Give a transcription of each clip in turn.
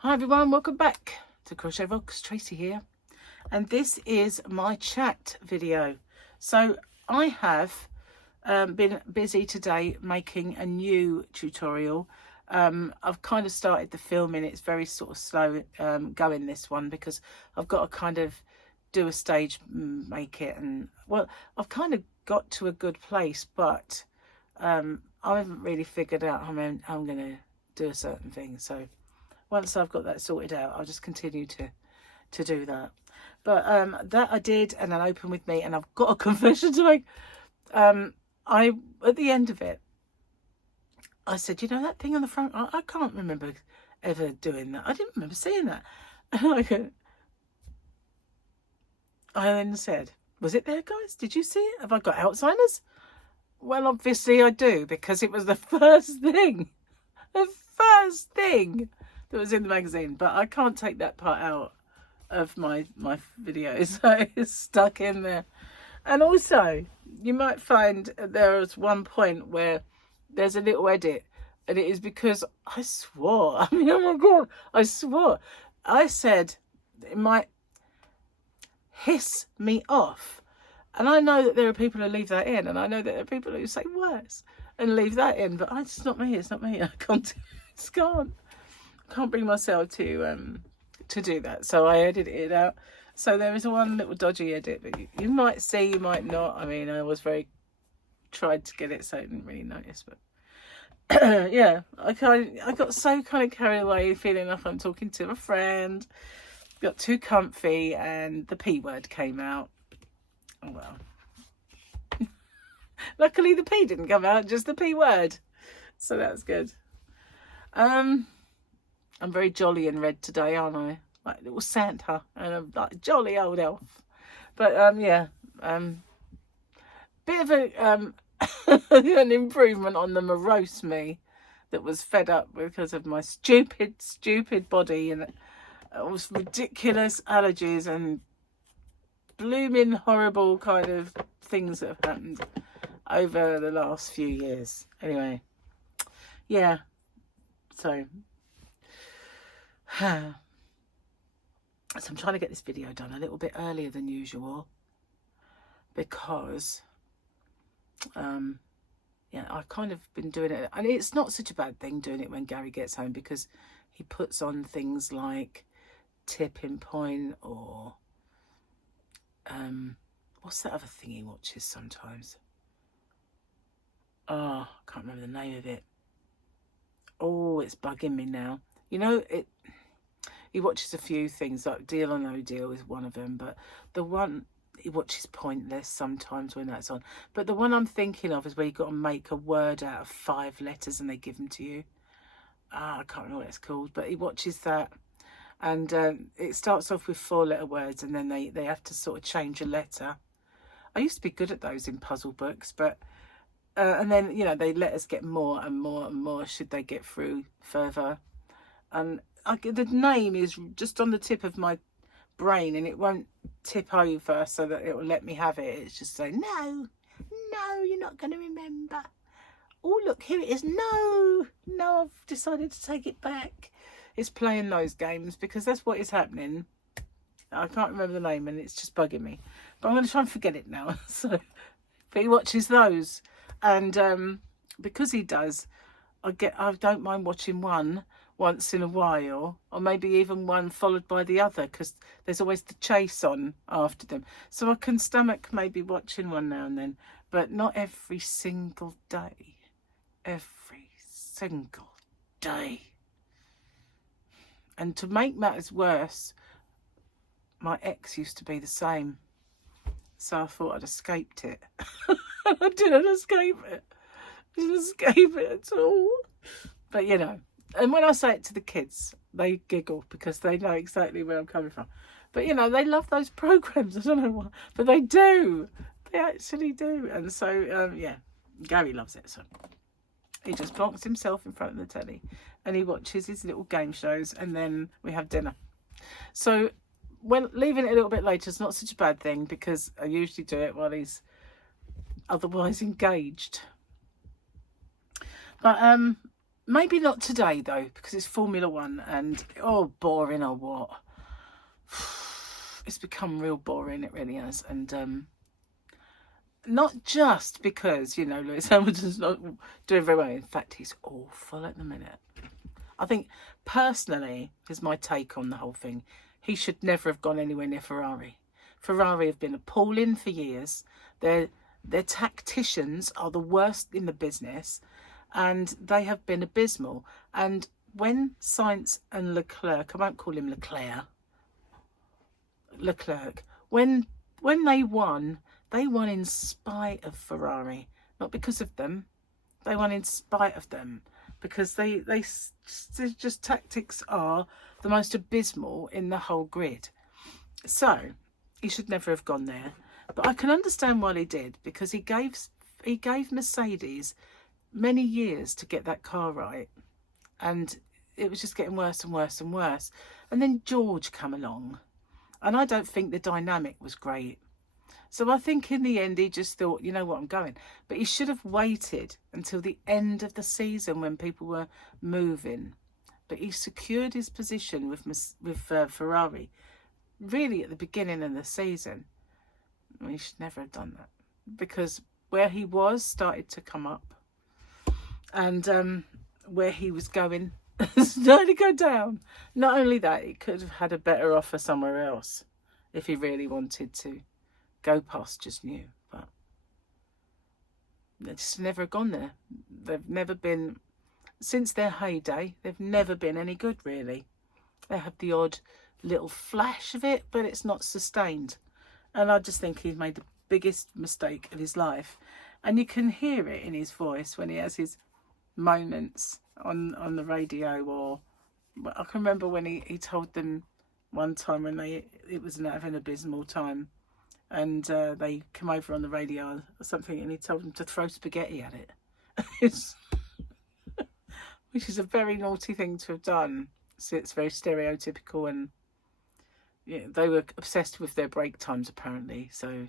Hi everyone, welcome back to Crochet Vlogs. Tracy here, and this is my chat video. So I have been busy today making a new tutorial. I've kind of started the filming. It's very sort of slow going, this one, because I've got to kind of do a stage, make it, and well, I've kind of got to a good place, but I haven't really figured out how I'm going to do a certain thing. So once I've got that sorted out, I'll just continue to do that. But that I did, and then open with me, and I've got a confession to make. I at the end of it, I said, you know, that thing on the front, I can't remember ever doing that. I didn't remember seeing that. I then said, was it there, guys? Did you see it? Have I got Alzheimer's? Well, obviously I do, because it was the first thing. The first thing that was in the magazine, but I can't take that part out of my videos, so it's stuck in there. And also, you might find there's one point where there's a little edit, and it is because I swore. I mean, oh my god, I swore. I said it might hiss me off, and I know that there are people who leave that in, and I know that there are people who say worse and leave that in, but it's not me. It's not me. I can't. Can't bring myself to do that, so I edited it out. So there is one little dodgy edit that you might see, you might not. I mean, I was tried to get it so I didn't really notice, but yeah, I got so kind of carried away, feeling like I'm talking to a friend, got too comfy, and the P word came out. Oh well. Luckily the P didn't come out, just the P word, so that's good. I'm very jolly in red today, aren't I? Like little Santa, and I'm like jolly old elf. But yeah, bit of a an improvement on the morose me that was fed up because of my stupid body and all those ridiculous allergies and blooming horrible kind of things that have happened over the last few years. Anyway, yeah, so I'm trying to get this video done a little bit earlier than usual, because yeah, I've kind of been doing it, and it's not such a bad thing doing it when Gary gets home, because he puts on things like tipping point, or what's that other thing he watches sometimes? Oh, I can't remember the name of it. Oh, it's bugging me now. You know, he watches a few things, like Deal or No Deal is one of them, but the one he watches Pointless sometimes when that's on. But the one I'm thinking of is where you've got to make a word out of 5 letters and they give them to you. I can't remember what it's called, but he watches that. And it starts off with 4-letter words, and then they have to sort of change a letter. I used to be good at those in puzzle books, but and then, you know, they let us get more and more and more should they get through further. And the name is just on the tip of my brain, and it won't tip over so that it will let me have it. It's just saying, no, you're not going to remember. Oh, look, here it is. No, I've decided to take it back. It's playing those games because that's what is happening. I can't remember the name, and it's just bugging me. But I'm going to try and forget it now. So, but he watches those, and because he does, I don't mind watching one once in a while, or maybe even one followed by the other, because there's always the chase on after them. So I can stomach maybe watching one now and then, but not every single day. Every single day. And to make matters worse, my ex used to be the same. So I thought I'd escaped it. I didn't escape it. I didn't escape it at all. But, you know, and when I say it to the kids, they giggle because they know exactly where I'm coming from. But, you know, they love those programs. I don't know why, but they do. They actually do. And so, yeah, Gary loves it. So he just plonks himself in front of the telly and he watches his little game shows, and then we have dinner. So when leaving it a little bit later is not such a bad thing, because I usually do it while he's otherwise engaged. But Maybe not today though, because it's Formula One and, oh, boring or what. It's become real boring, it really has. And not just because, you know, Lewis Hamilton's not doing very well. In fact, he's awful at the minute. I think, personally, is my take on the whole thing. He should never have gone anywhere near Ferrari. Ferrari have been appalling for years. Their tacticians are the worst in the business, and they have been abysmal. And when Sainz and Leclerc, I won't call him Leclerc, when they won in spite of Ferrari, not because of them. They won in spite of them, because they just tactics are the most abysmal in the whole grid. So he should never have gone there. But I can understand why he did, because he gave Mercedes many years to get that car right, and it was just getting worse and worse and worse. And then George came along, and I don't think the dynamic was great. So I think in the end he just thought, you know what, I'm going. But he should have waited until the end of the season when people were moving. But he secured his position with Ferrari really at the beginning of the season. I mean, he should never have done that, because where he was started to come up, and where he was going started to go down. Not only that, he could have had a better offer somewhere else if he really wanted to go past just new, but they just never gone there. They've never been, since their heyday, they've never been any good, really. They have the odd little flash of it, but it's not sustained. And I just think he's made the biggest mistake of his life. And you can hear it in his voice when he has his moments on the radio. Or I can remember when he told them one time when it was having an abysmal time, and they came over on the radio or something, and he told them to throw spaghetti at it. Which is a very naughty thing to have done. So it's very stereotypical, and yeah, they were obsessed with their break times apparently. So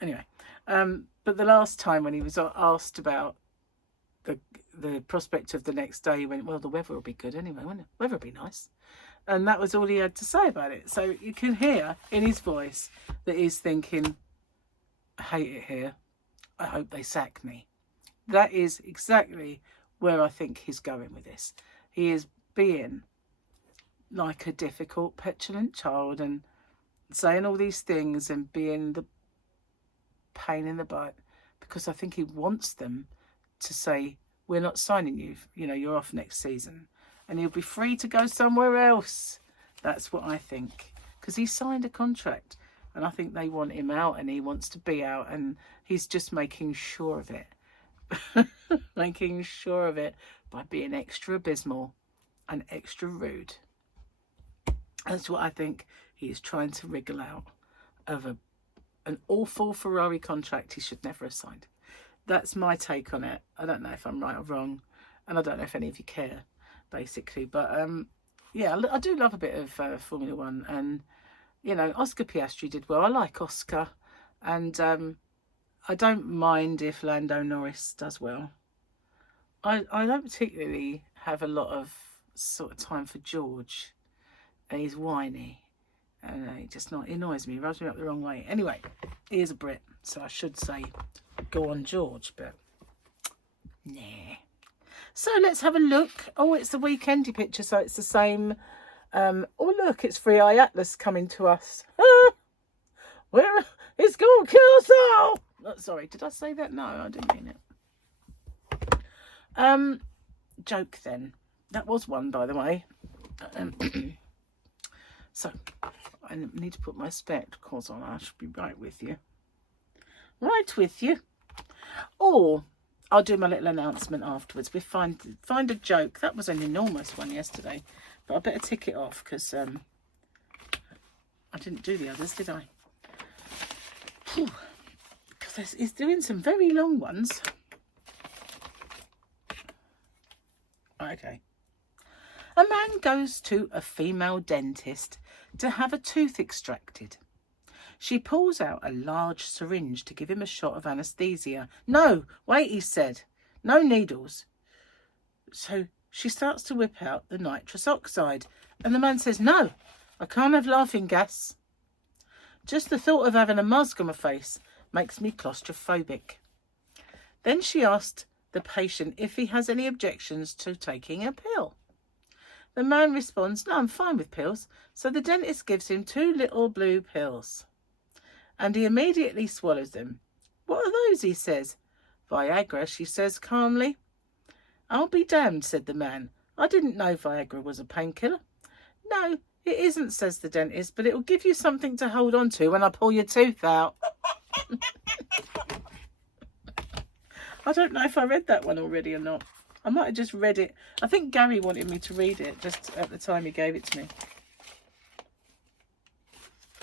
anyway, but the last time when he was asked about the prospect of the next day, he went, well, the weather will be good anyway, won't it? Weather will be nice. And that was all he had to say about it. So you can hear in his voice that he's thinking, I hate it here. I hope they sack me. That is exactly where I think he's going with this. He is being like a difficult, petulant child and saying all these things and being the pain in the butt, because I think he wants them to say, we're not signing you, you know, you're off next season, and he'll be free to go somewhere else. That's what I think, because he signed a contract, and I think they want him out, and he wants to be out, and he's just making sure of it. Making sure of it by being extra abysmal and extra rude. That's what I think he is trying to wriggle out of an awful Ferrari contract he should never have signed. That's my take on it. I don't know if I'm right or wrong, and I don't know if any of you care, basically. But yeah, I do love a bit of Formula One, and you know, Oscar Piastri did well. I like Oscar, and I don't mind if Lando Norris does well. I don't particularly have a lot of sort of time for George, and he's whiny, and he annoys me, rubs me up the wrong way. Anyway, he is a Brit, so I should say go on George, but nah. So let's have a look. Oh, it's the weekendy picture, so it's the same. Oh look, it's Free Eye Atlas coming to us. Where it's gonna kill us all. Oh, sorry, did I say that? No, I didn't mean it. Joke then. That was one, by the way. So I need to put my spectacles on. I should be right with you. Right with you. Or I'll do my little announcement afterwards. We find a joke. That was an enormous one yesterday, but I better tick it off because I didn't do the others, did I? Because it's doing some very long ones. Okay. A man goes to a female dentist to have a tooth extracted. She pulls out a large syringe to give him a shot of anaesthesia. No, wait, he said. No needles. So she starts to whip out the nitrous oxide. And the man says, no, I can't have laughing gas. Just the thought of having a mask on my face makes me claustrophobic. Then she asked the patient if he has any objections to taking a pill. The man responds, no, I'm fine with pills. So the dentist gives him 2 little blue pills. And he immediately swallows them. What are those, he says. Viagra, she says calmly. I'll be damned, said the man. I didn't know Viagra was a painkiller. No, it isn't, says the dentist, but it will give you something to hold on to when I pull your tooth out. I don't know if I read that one already or not. I might have just read it. I think Gary wanted me to read it just at the time he gave it to me.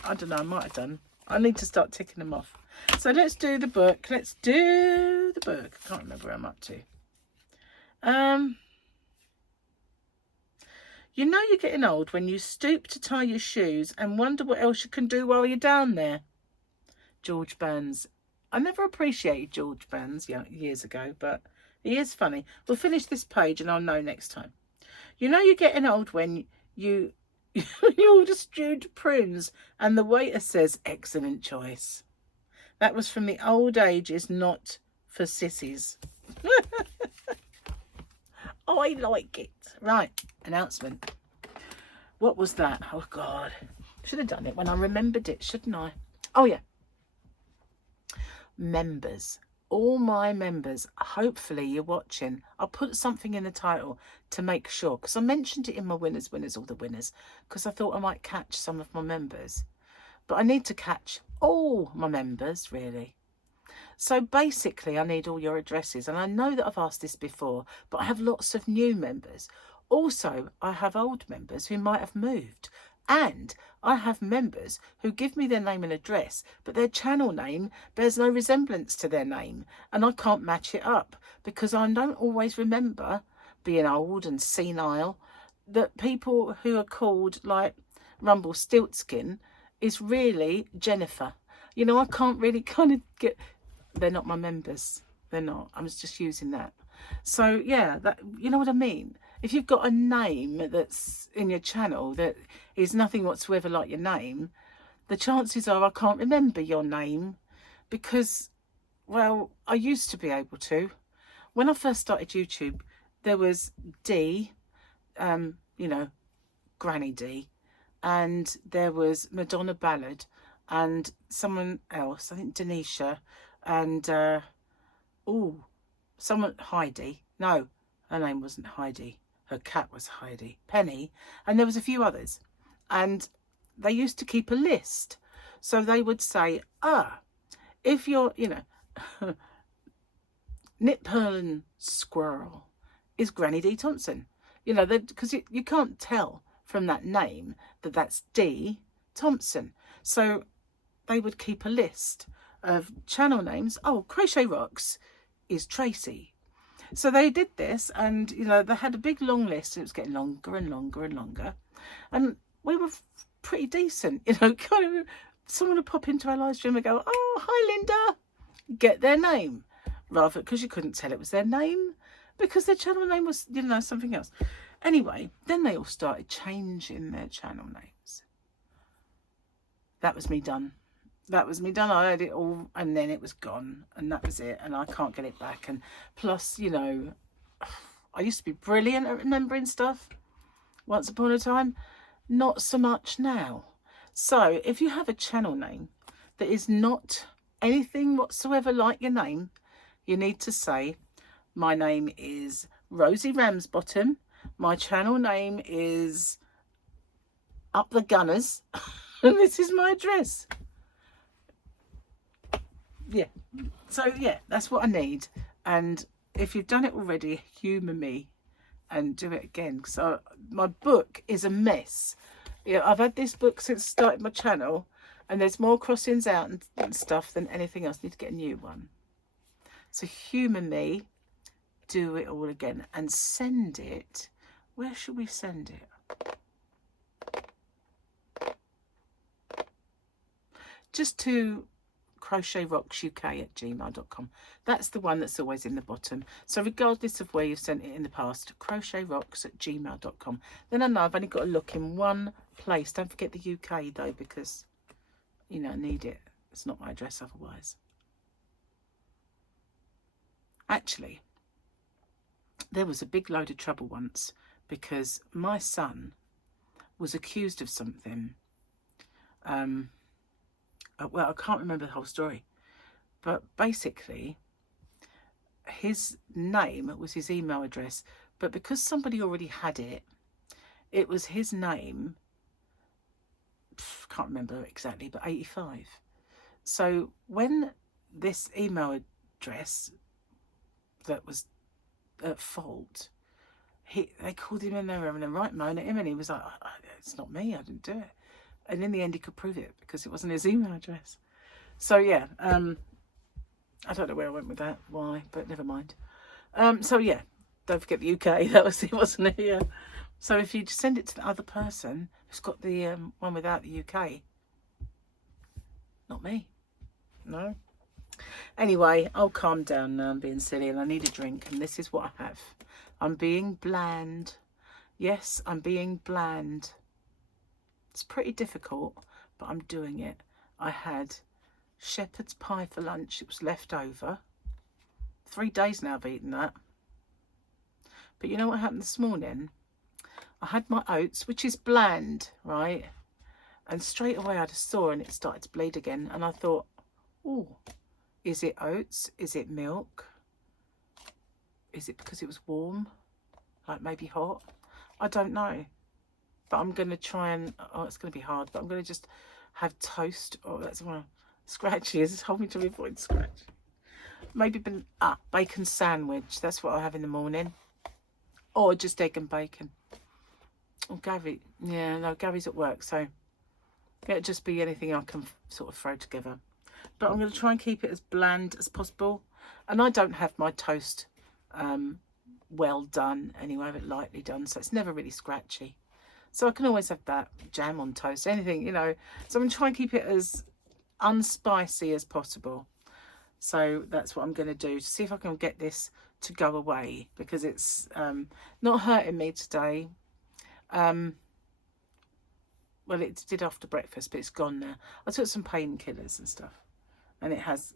I don't know, I might have done. I need to start ticking them off. So let's do the book. Let's do the book. I can't remember where I'm up to. You know you're getting old when you stoop to tie your shoes and wonder what else you can do while you're down there. George Burns. I never appreciated George Burns years ago, but he is funny. We'll finish this page and I'll know next time. You know you're getting old when you order stewed prunes and the waiter says, excellent choice. That was from the Old Age is Not for Sissies. I like it. Right, announcement. What was that? Oh, God. Should have done it when I remembered it, shouldn't I? Oh, yeah. Members. All my members. Hopefully you're watching. I'll put something in the title to make sure. Because I mentioned it in my winners, all the winners. Because I thought I might catch some of my members. But I need to catch all my members, really. So basically, I need all your addresses. And I know that I've asked this before, but I have lots of new members. Also, I have old members who might have moved. And I have members who give me their name and address, but their channel name bears no resemblance to their name. And I can't match it up because I don't always remember, being old and senile, that people who are called like Rumpelstiltskin is really Jennifer. You know, I can't really kind of get... They're not my members. They're not. I was just using that. So, yeah, that, you know what I mean? If you've got a name that's in your channel that is nothing whatsoever like your name, the chances are I can't remember your name because, well, I used to be able to. When I first started YouTube, there was D, you know, Granny D, and there was Madonna Ballard and someone else, I think Denisha, and, someone, Heidi. No, her name wasn't Heidi. Her cat was Heidi. Penny. And there was a few others. And they used to keep a list. So they would say, if you're, you know, Nip Perlin Squirrel is Granny D. Thompson. You know, because you can't tell from that name that that's D. Thompson. So they would keep a list of channel names. Oh, Crochet Rocks is Tracy. So they did this, and you know, they had a big long list, and it was getting longer and longer and longer, and we were pretty decent, you know. Kind of someone would pop into our live stream and go, oh, hi Linda, get their name, rather, because you couldn't tell it was their name because their channel name was, you know, something else. Anyway, then they all started changing their channel names. That was me done. That was me done. I had it all, and then it was gone, and that was it, and I can't get it back. And plus, you know, I used to be brilliant at remembering stuff once upon a time. Not so much now. So if you have a channel name that is not anything whatsoever like your name, you need to say, my name is Rosie Ramsbottom. My channel name is Up the Gunners, and this is my address. Yeah, so yeah, that's what I need. And if you've done it already, humour me and do it again. So my book is a mess. Yeah, I've had this book since I started my channel, and there's more crossings out and stuff than anything else. I need to get a new one. So humour me, do it all again, and send it. Where should we send it? Just to crochetrocksuk@gmail.com. That's the one that's always in the bottom. So regardless of where you've sent it in the past, crochetRocks@gmail.com. Then I know I've only got to look in one place. Don't forget the UK though, because, you know, I need it. It's not my address otherwise. Actually, there was a big load of trouble once because my son was accused of something. Well, I can't remember the whole story, but basically his name was his email address, but because somebody already had it, it was his name, can't remember exactly, but 85. So when this email address that was at fault, they called him in, they were having a right moan at him, and he was like, it's not me, I didn't do it. And in the end he could prove it because it wasn't his email address. So yeah, I don't know where I went with that, why, but never mind. So yeah, don't forget the UK, that was it, wasn't it? Yeah. So if you send it to the other person who's got the one without the UK, not me, no. Anyway, I'll calm down now. I'm being silly and I need a drink, and this is what I have. I'm being bland. Yes, I'm being bland. It's pretty difficult, but I'm doing it. I had shepherd's pie for lunch. It was left over. 3 days now I've eaten that. But you know what happened this morning? I had my oats, which is bland, right? And straight away I had a sore and it started to bleed again. And I thought, oh, is it oats? Is it milk? Is it because it was warm? Like maybe hot? I don't know. But I'm going to try and, oh, it's going to be hard, but I'm going to just have toast. Oh, that's one scratchy. It's hold me to avoid scratch. Maybe bacon sandwich. That's what I have in the morning. Or just egg and bacon. Oh, Gary. Yeah, no, Gary's at work, so it'll just be anything I can sort of throw together. But I'm going to try and keep it as bland as possible. And I don't have my toast well done anyway. I have it lightly done, so it's never really scratchy. So I can always have that, jam on toast, anything, you know. So I'm going to try and keep it as unspicy as possible. So that's what I'm going to do, to see if I can get this to go away, because it's not hurting me today. Well, it did after breakfast, but it's gone now. I took some painkillers and stuff, and it has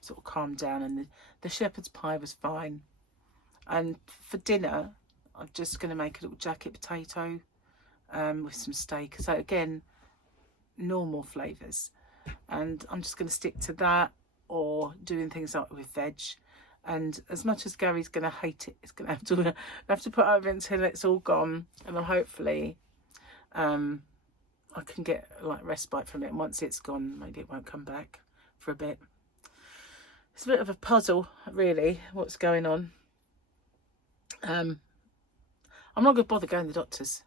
sort of calmed down, and the shepherd's pie was fine. And for dinner, I'm just going to make a little jacket potato with some steak. So again, normal flavours. And I'm just going to stick to that, or doing things like with veg. And as much as Gary's going to hate it, it's going to have to put over until it's all gone. And then hopefully I can get like respite from it. And once it's gone, maybe it won't come back for a bit. It's a bit of a puzzle, really, what's going on. I'm not going to bother going to the doctors.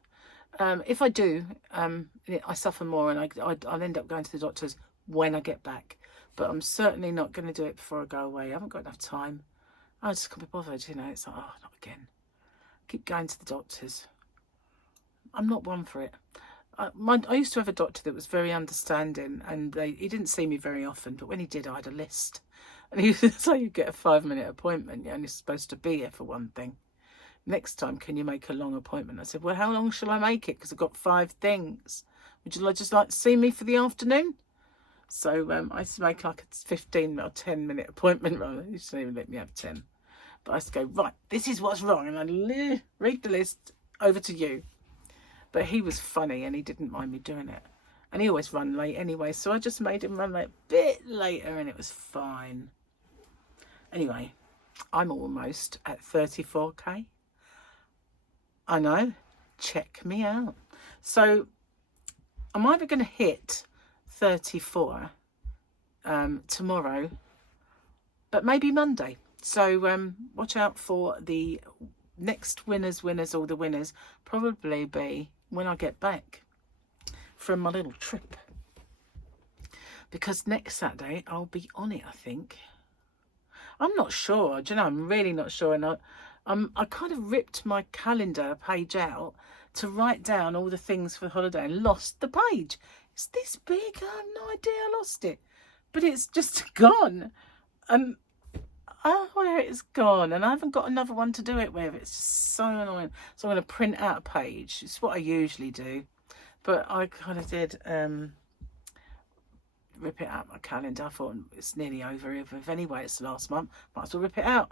If I do, I suffer more, and I'll end up going to the doctors when I get back. But I'm certainly not going to do it before I go away. I haven't got enough time. I just can't be bothered, you know. It's like, oh, not again. Keep going to the doctors. I'm not one for it. I used to have a doctor that was very understanding, and he didn't see me very often, but when he did, I had a list. And he was like, you get a 5-minute appointment, you're only supposed to be here for one thing. Next time, can you make a long appointment? I said, well, how long shall I make it? Because I've got 5 things. Would you just like to see me for the afternoon? So I used to make like a 15 or 10-minute appointment. Rather, he didn't even let me have 10. But I used to go, right, this is what's wrong. And I'd read the list over to you. But he was funny and he didn't mind me doing it. And he always run late anyway. So I just made him run like a bit later, and it was fine. Anyway, I'm almost at 34k. I know. Check me out. So I'm either going to hit 34 tomorrow, but maybe Monday. So watch out for the next winners, all the winners. Probably be when I get back from my little trip. Because next Saturday I'll be on it, I think. I'm not sure. Do you know, I'm really not sure. And I kind of ripped my calendar page out to write down all the things for holiday and lost the page. It's this big. I have no idea I lost it. but it's just gone. And oh, where it's gone, and I haven't got another one to do it with. It's just so annoying. So I'm going to print out a page. It's what I usually do, but I kind of did rip it out my calendar. I thought it's nearly over. If anyway it's the last month, might as well rip it out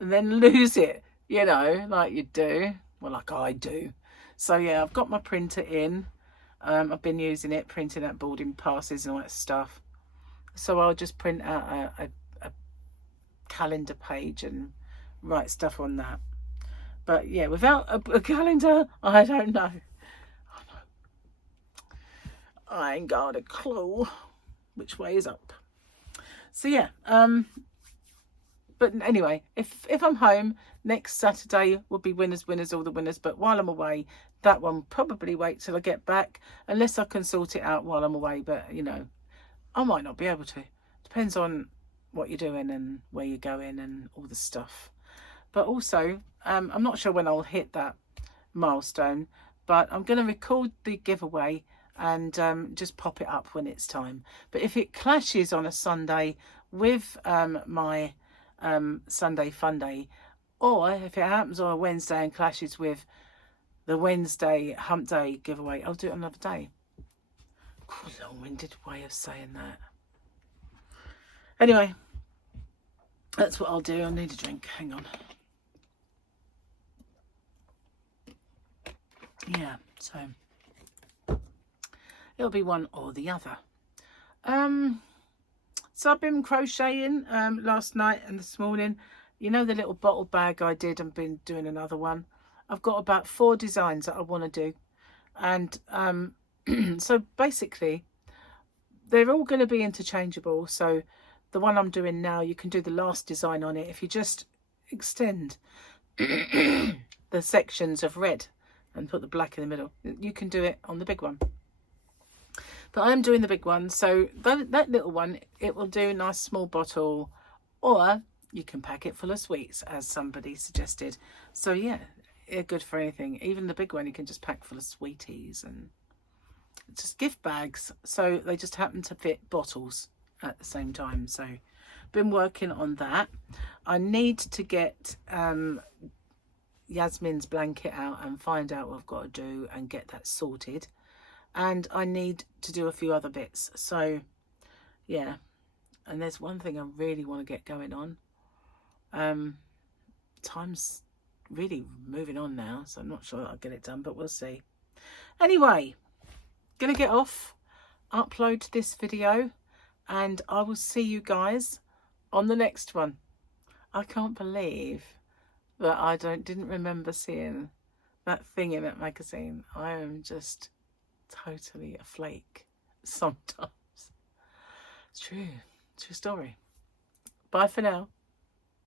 and then lose it, you know, like you do. Well, like I do. So yeah, I've got my printer in. I've been using it, printing out boarding passes and all that stuff. So I'll just print out a calendar page and write stuff on that. But yeah, without a calendar, I don't know. I ain't got a clue which way is up. So yeah, but anyway, if I'm home next Saturday will be winners, all the winners. But while I'm away, that one probably wait till I get back, unless I can sort it out while I'm away. But you know, I might not be able to. Depends on what you're doing and where you're going and all the stuff. But also, I'm not sure when I'll hit that milestone, but I'm going to record the giveaway and just pop it up when it's time. But if it clashes on a Sunday with my Sunday fun day, or if it happens on a Wednesday and clashes with the Wednesday hump day giveaway, I'll do it another day. Long-winded way of saying that. Anyway, that's what I'll do. I need a drink. Hang on. Yeah, so it'll be one or the other. So I've been crocheting last night and this morning. You know the little bottle bag I did? I've been doing another one. I've got about 4 designs that I want to do. And so basically, they're all going to be interchangeable. So the one I'm doing now, you can do the last design on it if you just extend the sections of red and put the black in the middle. You can do it on the big one. But I am doing the big one, so that little one, it will do a nice small bottle, or you can pack it full of sweets, as somebody suggested. So yeah, they're good for anything. Even the big one, you can just pack full of sweeties and just gift bags. So they just happen to fit bottles at the same time. So been working on that. I need to get Yasmin's blanket out and find out what I've got to do and get that sorted. And I need to do a few other bits. So yeah, and there's one thing I really want to get going on. Time's really moving on now, so I'm not sure that I'll get it done, but we'll see. Anyway, gonna get off, upload this video, and I will see you guys on the next one. I can't believe that I didn't remember seeing that thing in that magazine. I am just totally a flake sometimes. It's true story. Bye for now.